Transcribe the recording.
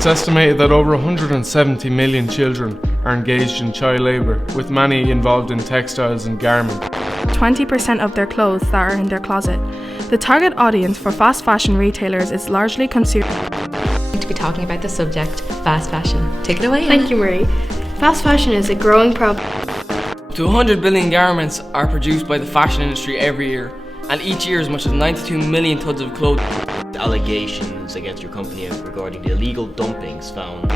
It's estimated that over 170 million children are engaged in child labour, with many involved in textiles and garment. 20% of their clothes that are in their closet. The target audience for fast fashion retailers is largely consumers. To be talking about the subject, fast fashion. Take it away. Thank you, Marie. Fast fashion is a growing problem. Up to 100 billion garments are produced by the fashion industry every year, and each year as much as 92 million tons of clothing. Allegations against your company regarding the illegal dumpings found